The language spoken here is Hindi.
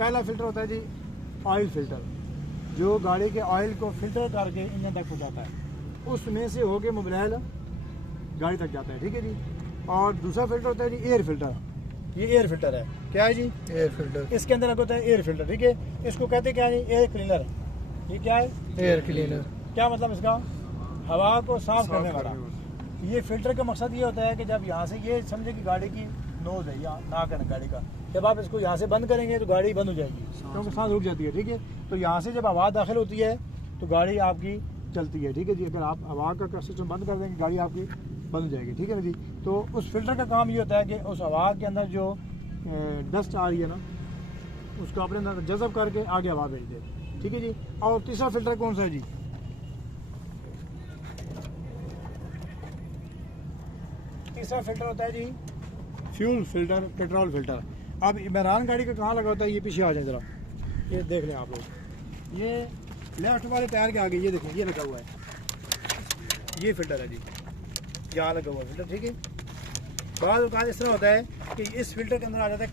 पहला फ़िल्टर होता है जी ऑयल फ़िल्टर, जो गाड़ी के ऑयल को फ़िल्टर करके इंजन तक पहुँचाता है, उसमें से होके मोबिल गाड़ी तक जाता है, ठीक है जी। और दूसरा फ़िल्टर होता है जी एयर फ़िल्टर, ये एयर फ़िल्टर है, क्या है जी एयर फिल्टर। इसके अंदर होता है एयर फ़िल्टर, ठीक है। इसको कहते हैं क्या है, एयर क्लीनर। ये क्या है, एयर क्लीनर। क्या मतलब इसका, हवा को साफ करने वाला। ये फ़िल्टर का मकसद ये होता है कि जब यहाँ से ये समझे कि गाड़ी की नोज है या नाक है गाड़ी का, जब आप इसको यहाँ से बंद करेंगे तो गाड़ी बंद हो जाएगी, क्योंकि सांस रुक जाती है, ठीक है। तो यहाँ से जब हवा दाखिल होती है तो गाड़ी आपकी चलती है, ठीक है जी। अगर आप हवा का सिस्टम बंद कर देंगे गाड़ी आपकी बंद हो जाएगी, ठीक है ना जी। तो उस फिल्टर का काम ये होता है कि उस हवा के अंदर जो डस्ट आ रही है ना, उसको अपने अंदर जज़ब करके आगे हवा भेज दे, ठीक है जी। और तीसरा फिल्टर कौन सा है जी, तीसरा फिल्टर होता है जी फ्यूल फिल्टर, पेट्रोल फिल्टर। अब इमरान गाड़ी का कहाँ लगा होता है, ये पीछे आ जाए ज़रा, ये देख लें आप लोग, ये लेफ्ट वाले टायर के आगे ये देखें, ये लगा हुआ है, ये फिल्टर है जी, यहाँ लगा हुआ है फिल्टर, ठीक है। बाद इस तरह होता है कि इस फिल्टर के अंदर आ जाता है